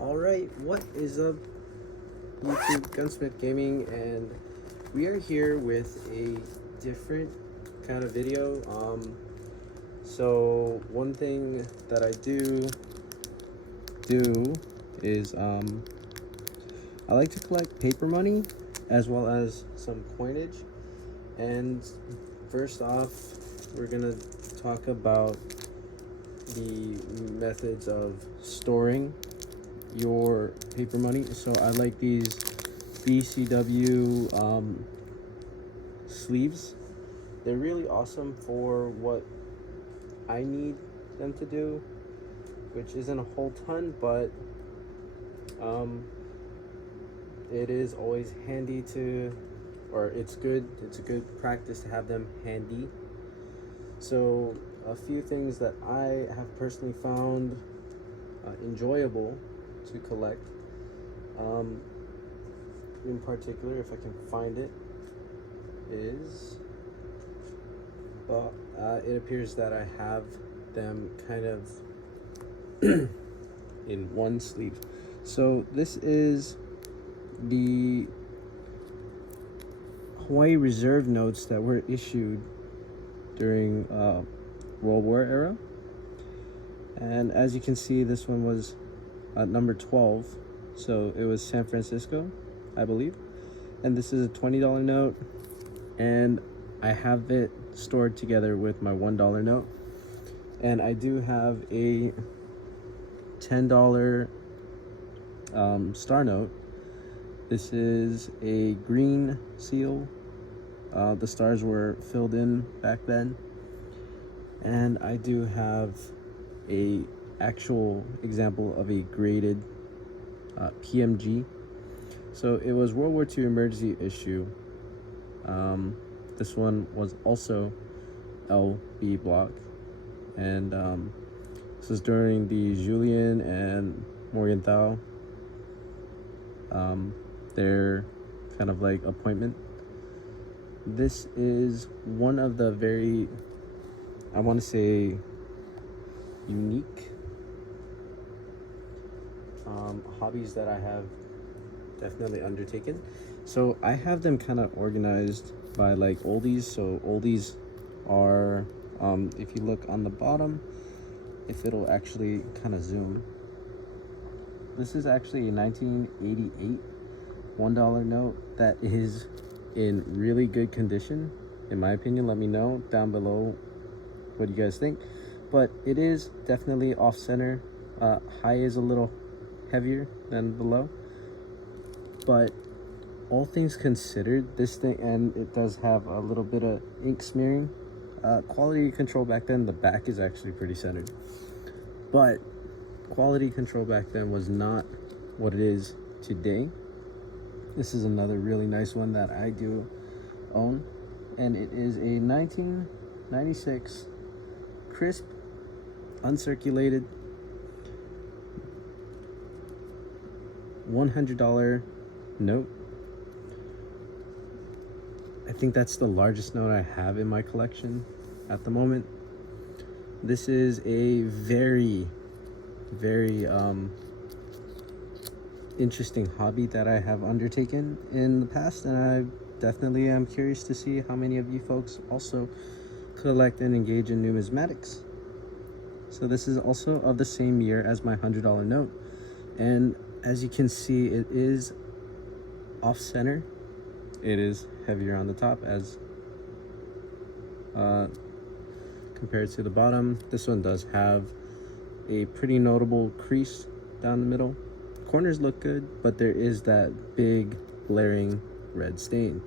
Alright, what is up, YouTube Gunsmith Gaming, and we are here with a different kind of video. So one thing that I do is I like to collect paper money as well as some coinage. And first off, we're gonna talk about the methods of storing your paper money. So I like these BCW sleeves. They're really awesome for what I need them to do, which isn't a whole ton, but it is always handy to, or it's a good practice to have them handy. So a few things that I have personally found enjoyable to collect, in particular, if I can find it, is it appears that I have them kind of in one sleeve. So this is the Hawaii Reserve notes that were issued during World War era, and as you can see, this one was number 12, so it was San Francisco, I believe. And this is a $20 note, and I have it stored together with my $1 note. And I do have a $10 star note. This is a green seal. The stars were filled in back then. And I do have a actual example of a graded PMG. So it was World War II emergency issue. This one was also LB block, and this is during the Julian and Morgenthau, their kind of like appointment. This is one of the very, I want to say, unique hobbies that I have definitely undertaken. So I have them kind of organized by like oldies. So oldies are, if you look on the bottom, if it'll actually kind of zoom, this is actually a 1988 $1 note that is in really good condition, in my opinion. Let me know down below what you guys think, but it is definitely off center. High is a little heavier than the low, but all things considered, this thing, and it does have a little bit of ink smearing. Quality control back then, the back is actually pretty centered, but quality control back then was not what it is today. This is another really nice one that I do own, and it is a 1996 crisp uncirculated $100 note. I think that's the largest note I have in my collection at the moment. This is a very interesting hobby that I have undertaken in the past, and I definitely am curious to see how many of you folks also collect and engage in numismatics. So this is also of the same year as my $100 note, and as you can see, it is off center. It is heavier on the top as compared to the bottom. This one does have a pretty notable crease down the middle. Corners look good, but there is that big glaring red stain.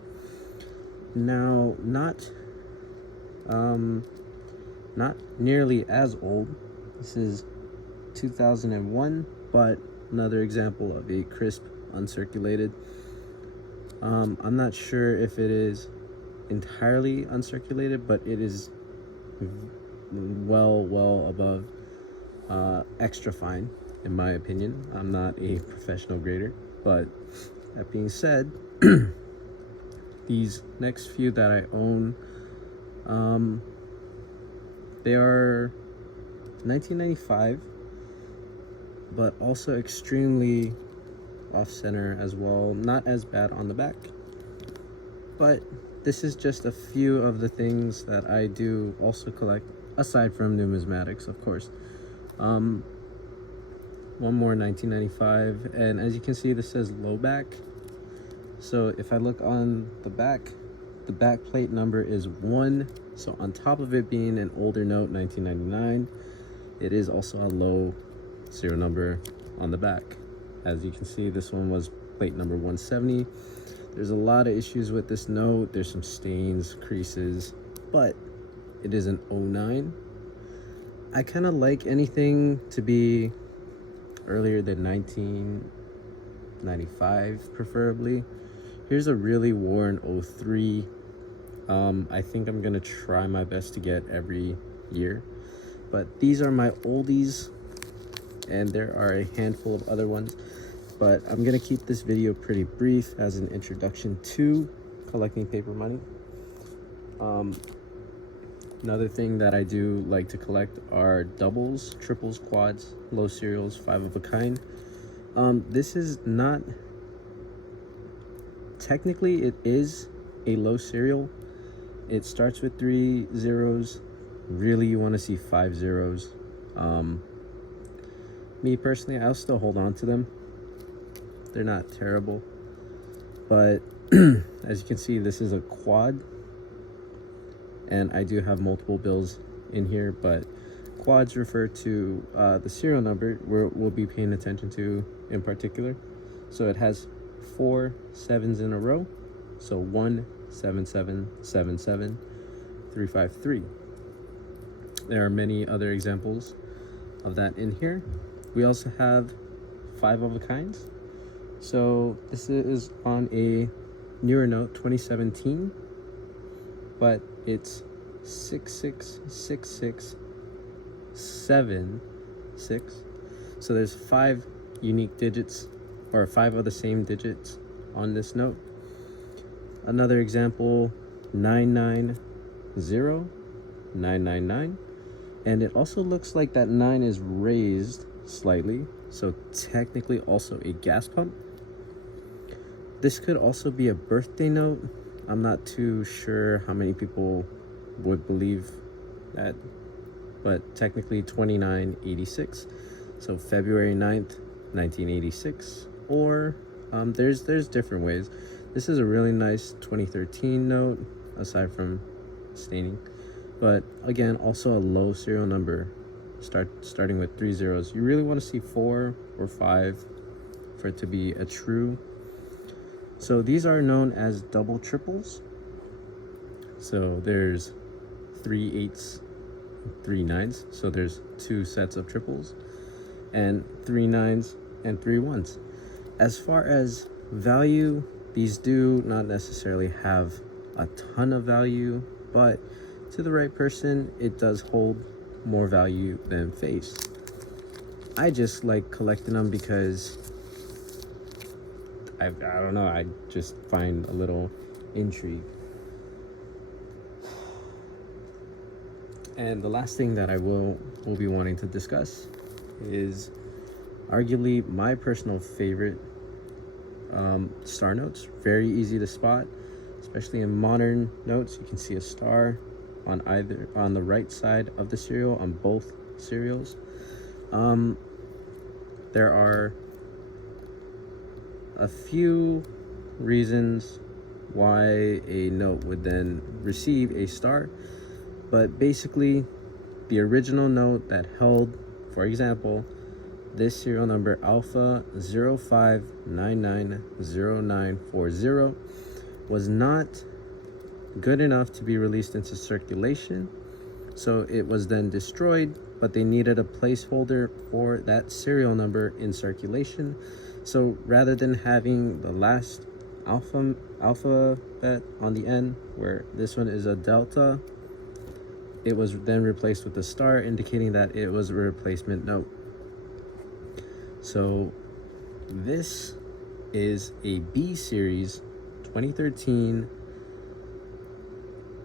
Now, not nearly as old. This is 2001, but another example of a crisp uncirculated. I'm not sure if it is entirely uncirculated, but it is well above extra fine, in my opinion. I'm not a professional grader, but that being said, these next few that I own, they are 1995 but also extremely off center as well. Not as bad on the back, but this is just a few of the things that I do also collect, aside from numismatics, of course. One more 1995, and as you can see, this says low back. So if I look on the back plate number is 1. So on top of it being an older note, 1999, it is also a low serial number on the back. As you can see, this one was plate number 170. There's a lot of issues with this note. There's some stains, creases, but it is an 09. I kind of like anything to be earlier than 1995, preferably. Here's a really worn 03. I think I'm gonna try my best to get every year, but these are my oldies, and there are a handful of other ones, but I'm gonna keep this video pretty brief as an introduction to collecting paper money. Another thing that I do like to collect are doubles, triples, quads, low serials, 5 of a kind. This is not, technically it is a low serial. It starts with 3 zeros. Really, you want to see 5 zeros. Me personally, I'll still hold on to them. They're not terrible, but as you can see, this is a quad, and I do have multiple bills in here, but quads refer to the serial number we'll be paying attention to in particular. So it has 4 7s in a row, so 1 7 7 7 7 3 5 3. There are many other examples of that in here. We also have 5 of a kinds. So this is on a newer note, 2017, but it's 66667 6. So there's 5 unique digits, or 5 of the same digits on this note. Another example, 990999, and it also looks like that 9 is raised slightly, so technically also a gas pump. This could also be a birthday note. I'm not too sure how many people would believe that, but technically 2986, so February 9th 1986, or there's different ways. This is a really nice 2013 note, aside from staining, but again, also a low serial number, starting with 3 zeros. You really want to see 4 or 5 for it to be a true. So these are known as double triples. So there's 3 8s, 3 9s. So there's 2 sets of triples, and 3 9s and 3 1s. As far as value, these do not necessarily have a ton of value, but to the right person, it does hold more value than face. I just like collecting them because I don't know, I just find a little intrigue. And the last thing that I will be wanting to discuss is arguably my personal favorite, star notes. Very easy to spot, especially in modern notes. You can see a star on the right side of the serial, on both serials. There are a few reasons why a note would then receive a star, but basically the original note that held, for example, this serial number alpha 05990940 was not good enough to be released into circulation, so it was then destroyed, but they needed a placeholder for that serial number in circulation. So rather than having the last alphabet on the end, where this one is a delta, it was then replaced with a star, indicating that it was a replacement note. So this is a B series 2013.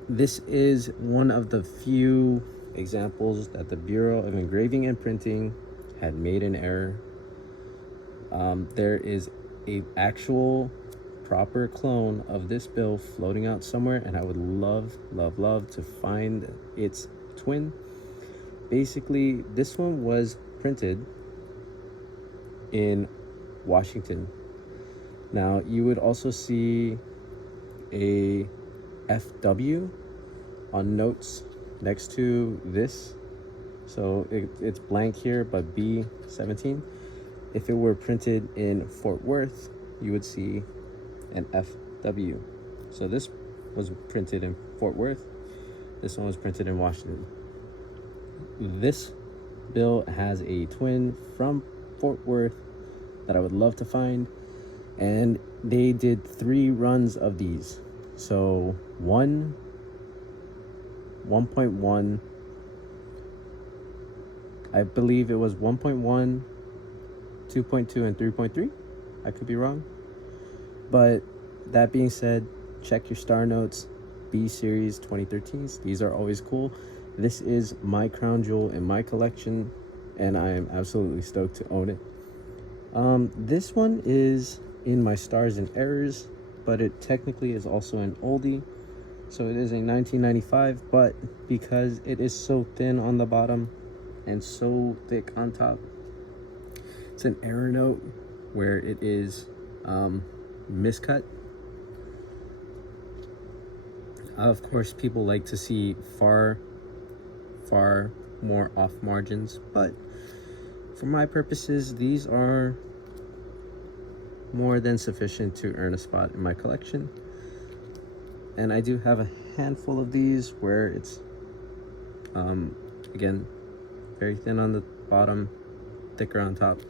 This is one of the few examples that the Bureau of Engraving and Printing had made an error. There is a actual proper clone of this bill floating out somewhere, and I would love to find its twin. Basically, this one was printed in Washington. Now you would also see a FW on notes next to this, so it's blank here, but B17. If it were printed in Fort Worth, you would see an FW. So this was printed in Fort Worth, this one was printed in Washington. This bill has a twin from Fort Worth that I would love to find, and they did 3 runs of these. So 1.1, I believe it was 1.1, 2.2, and 3.3. I could be wrong, but that being said, check your star notes. B series 2013s, these are always cool. This is my crown jewel in my collection, and I am absolutely stoked to own it. This one is in my stars and errors, but it technically is also an oldie. So it is a 1995, but because it is so thin on the bottom and so thick on top, it's an error note where it is miscut. Of course, people like to see far more off margins, but for my purposes, these are more than sufficient to earn a spot in my collection. And I do have a handful of these where it's again, very thin on the bottom, thicker on top.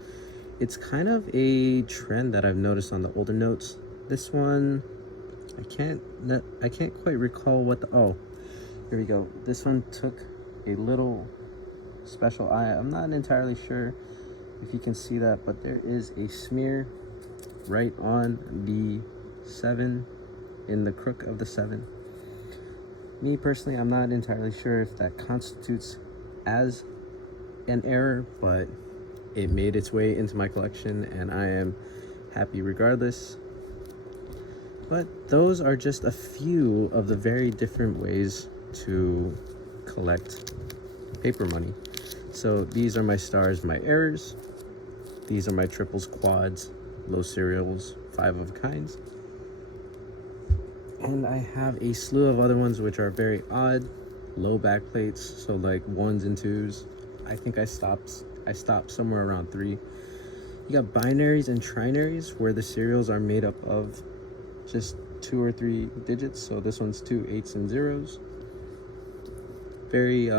It's kind of a trend that I've noticed on the older notes. This one, I can't quite recall what the, oh, here we go. This one took a little special eye. I'm not entirely sure if you can see that, but there is a smear right on the 7, in the crook of the 7. Me personally, I'm not entirely sure if that constitutes as an error, but it made its way into my collection and I am happy regardless. But those are just a few of the very different ways to collect paper money. So these are my stars, my errors. These are my triples, quads, low serials, 5 of a kinds. And I have a slew of other ones which are very odd, low back plates, so like 1s and 2s. I think I stopped somewhere around 3. You got binaries and trinaries where the serials are made up of just 2 or 3 digits. So this one's 2 8s and 0s. Very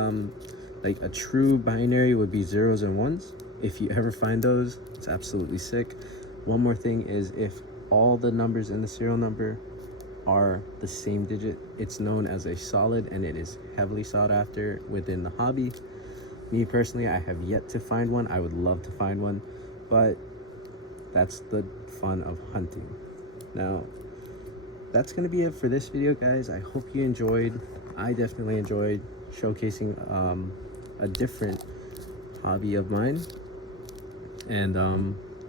like a true binary would be 0s and 1s. If you ever find those, it's absolutely sick. One more thing is, if all the numbers in the serial number are the same digit, it's known as a solid, and it is heavily sought after within the hobby. Me personally, I have yet to find one. I would love to find one, but that's the fun of hunting. Now, that's gonna be it for this video, guys. I hope you enjoyed. I definitely enjoyed showcasing a different hobby of mine, and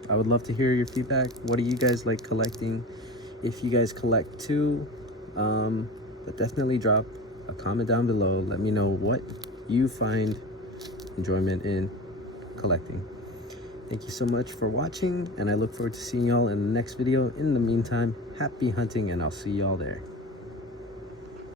I would love to hear your feedback. What do you guys like collecting? If you guys collect too, but definitely drop a comment down below. Let me know what you find enjoyment in collecting. Thank you so much for watching, and I look forward to seeing y'all in the next video. In the meantime, happy hunting, and I'll see y'all there.